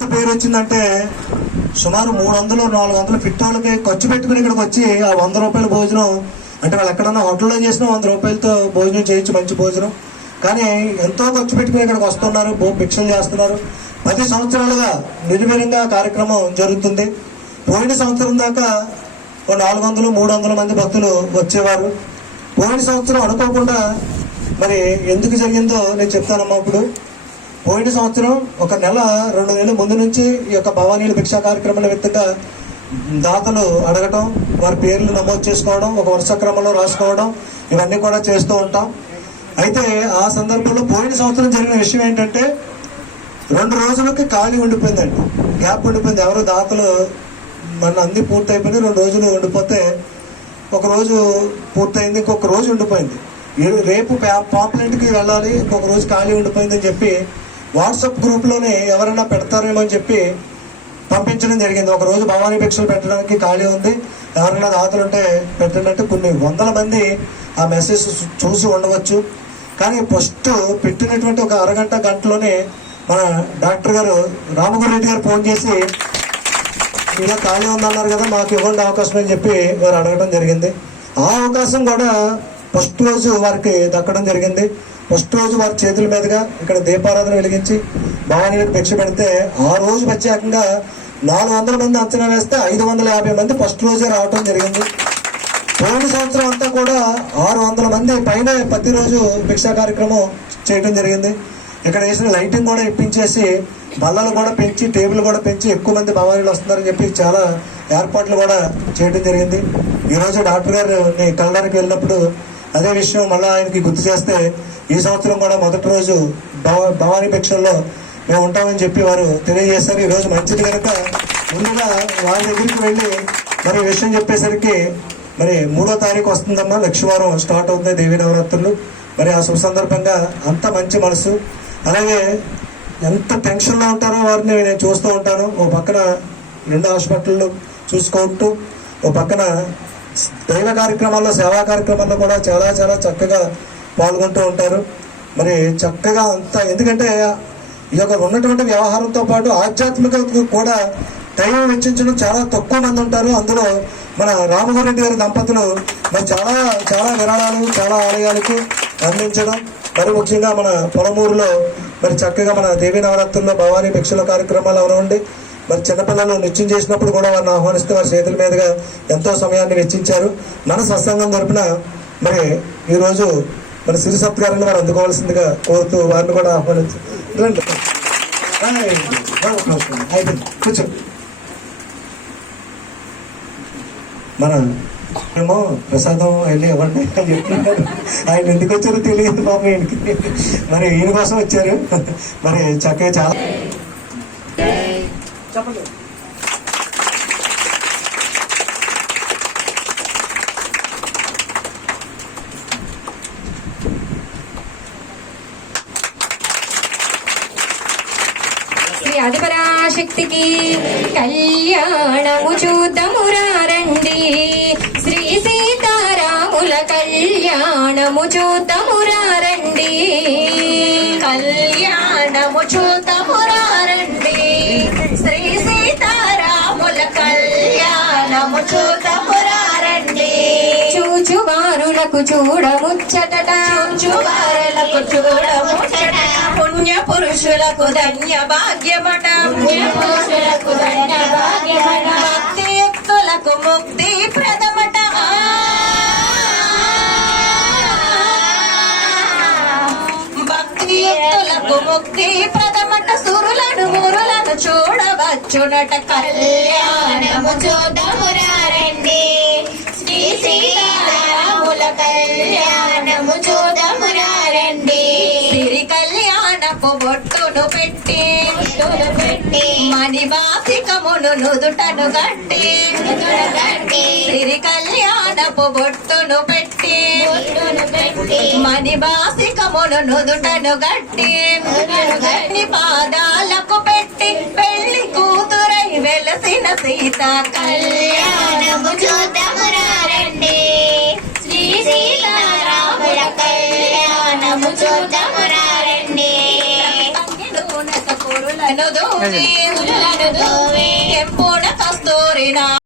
ఎంత పేరు వచ్చిందంటే సుమారు మూడు వందలు నాలుగు వందలు ఫిట్టోళ్ళకి ఖర్చు పెట్టుకుని ఇక్కడికి వచ్చి ఆ వంద రూపాయల భోజనం అంటే వాళ్ళు ఎక్కడన్నా హోటల్లో చేసిన వంద రూపాయలతో భోజనం చేయొచ్చు మంచి భోజనం. కానీ ఎంతో ఖర్చు పెట్టుకుని ఇక్కడికి వస్తున్నారు భూ భిక్షలు చేస్తున్నారు. పది సంవత్సరాలుగా నిర్వీర్యంగా కార్యక్రమం జరుగుతుంది. పోయిన సంవత్సరం దాకా ఓ నాలుగు వందలు మూడు వందల మంది భక్తులు వచ్చేవారు. పోయిన సంవత్సరం అనుకోకుండా మరి ఎందుకు జరిగిందో నేను చెప్తానమ్మా ఇప్పుడు. పోయిన సంవత్సరం ఒక నెల రెండు నెలల ముందు నుంచి ఈ యొక్క భవానీల భిక్షా కార్యక్రమాల విత్తగా దాతలు అడగటం వారి పేర్లు నమోదు చేసుకోవడం ఒక వరుస క్రమంలో రాసుకోవడం ఇవన్నీ కూడా చేస్తూ ఉంటాం. అయితే ఆ సందర్భంలో పోయిన సంవత్సరం జరిగిన విషయం ఏంటంటే రెండు రోజులకి ఖాళీ ఉండిపోయిందండి. గ్యాప్ ఉండిపోయింది. ఎవరు దాతలు మన అన్ని పూర్తయిపోయింది రెండు రోజులు ఉండిపోతే ఒక రోజు పూర్తయింది ఇంకొక రోజు ఉండిపోయింది. రేపు పా- పాంప్లెంట్కి వెళ్ళాలి ఇంకొక రోజు ఖాళీ ఉండిపోయిందని చెప్పి వాట్సాప్ గ్రూప్లోనే ఎవరైనా పెడతారేమో అని చెప్పి పంపించడం జరిగింది. ఒక రోజు భవానీ భిక్షలు పెట్టడానికి ఖాళీ ఉంది. ఎవరైనా దాతలు ఉంటే పెట్టినట్టు కొన్ని వందల మంది ఆ మెసేజ్ చూసి ఉండవచ్చు. కానీ ఫస్ట్ పెట్టినటువంటి ఒక అరగంట గంటలోనే మన డాక్టర్ గారు రామగురెడ్డి గారు ఫోన్ చేసి ఇలా ఖాళీ ఉందన్నారు కదా మాకు ఇవ్వండి అవకాశం అని చెప్పి వారు అడగడం జరిగింది. ఆ అవకాశం కూడా ఫస్ట్ రోజు వారికి దక్కడం జరిగింది. ఫస్ట్ రోజు వారి చేతుల మీదుగా ఇక్కడ దీపారాధన వెలిగించి భవానీలకు భిక్ష పెడితే ఆ రోజు ప్రత్యేకంగా నాలుగు వందల మంది అంచనా వేస్తే ఐదు వందల యాభై మంది ఫస్ట్ రోజే రావటం జరిగింది. పోయిన సంవత్సరం అంతా కూడా ఆరు వందల మంది పైన ప్రతిరోజు భిక్షా కార్యక్రమం చేయడం జరిగింది. ఇక్కడ వేసిన లైటింగ్ కూడా ఇప్పించేసి బల్లలు కూడా పెంచి టేబుల్ కూడా పెంచి ఎక్కువ మంది భవానీలు వస్తున్నారని చెప్పి చాలా ఏర్పాట్లు కూడా చేయడం జరిగింది. ఈరోజు డాక్టర్ గారు కలడానికి వెళ్ళినప్పుడు అదే విషయం మళ్ళీ ఆయనకి గుర్తు చేస్తే ఈ సంవత్సరం కూడా మొదటి రోజు భవ భవానీ భిక్షల్లో మేము ఉంటామని చెప్పి వారు తెలియజేశారు. ఈరోజు మంచిది కనుక ముందుగా వారి దగ్గరికి వెళ్ళి మరి విషయం చెప్పేసరికి మరి మూడో తారీఖు వస్తుందమ్మా. లక్షవారం స్టార్ట్ అవుతుంది దేవీ నవరాత్రులు. మరి ఆ శుభ సందర్భంగా అంత మంచి మనసు. అలాగే ఎంత టెన్షన్లో ఉంటారో వారిని నేను చూస్తూ ఉంటాను. ఓ పక్కన రెండు హాస్పిటల్లో చూసుకుంటూ ఓ పక్కన దైవ కార్యక్రమాల్లో సేవా కార్యక్రమాల్లో కూడా చాలా చాలా చక్కగా పాల్గొంటూ ఉంటారు. మరి చక్కగా అంత ఎందుకంటే ఈ యొక్క ఉన్నటువంటి వ్యవహారంతో పాటు ఆధ్యాత్మికతకు కూడా టైం వెచ్చించడం చాలా తక్కువ మంది ఉంటారు. అందులో మన రామగురెడ్డి గారి దంపతులు మరి చాలా చాలా విరాళాలు చాలా ఆలయాలకు అందించడం. మరి ముఖ్యంగా మన పొలమూరులో మరి చక్కగా మన దేవీ నవరాత్రుల్లో భవానీ భిక్షల కార్యక్రమాలు అవనివ్వండి. మరి చిన్నపిల్లలను నృత్యం చేసినప్పుడు కూడా వారిని ఆహ్వానిస్తూ వారి చేతుల మీదుగా ఎంతో సమయాన్ని వెచ్చించారు. మన సత్సంగం తరపున మరి ఈరోజు మన సిరి సత్కారాన్ని వారు అందుకోవాల్సిందిగా కోరుతూ వారిని కూడా ఆహ్వానించండి రండి. కూర్చో. మన ఏమో ప్రసాదం వెళ్ళి ఇవ్వండి అని చెప్తున్నారు. ఆయన ఎందుకు వచ్చారో తెలియదు బాబు ఈయనకి. మరి ఈయన కోసం వచ్చారు. మరి చక్కగా చాలా చెప్పండి. శ్రీ ఆదిపరాశక్తికి కళ్యాణము చూద్దామురారండి శ్రీ సీతారాముల కళ్యాణము చూద్దామురారండి కళ్యాణము చూద్దాం చూచువారులకు చూడముచ్చటట. చూచువారులకు చూడముచ్చట. పుణ్య పురుషులకు ధన్య భాగ్యమట పుణ్య పురుషులకు ధన్య భాగ్యమట భక్తి యుక్తులకు ముక్తి ప్రథమట భక్తి యుక్తులకు ముక్తి ప్రథమట సురులను మురులను చూడవచ్చునట. కళ్యాణము చూడమురారండి కళ్యాణపు బొట్టును పెట్టి బొట్టును పెట్టి మణిమాసికమును నుదుటను గట్టి సిరి కళ్యాణపు బొట్టును పెట్టి బొట్టును పెట్టి మణిమాసికమును నుదుటను గట్టి పాదాలకు పెట్టి పెళ్ళి కూతురై వెలసిన సీత కళ్యాణము చూద్దామురారండి శ్రీ సీతారాముల కళ్యాణము చూద్దామురారండి తంగిడు నస కురుల పులులను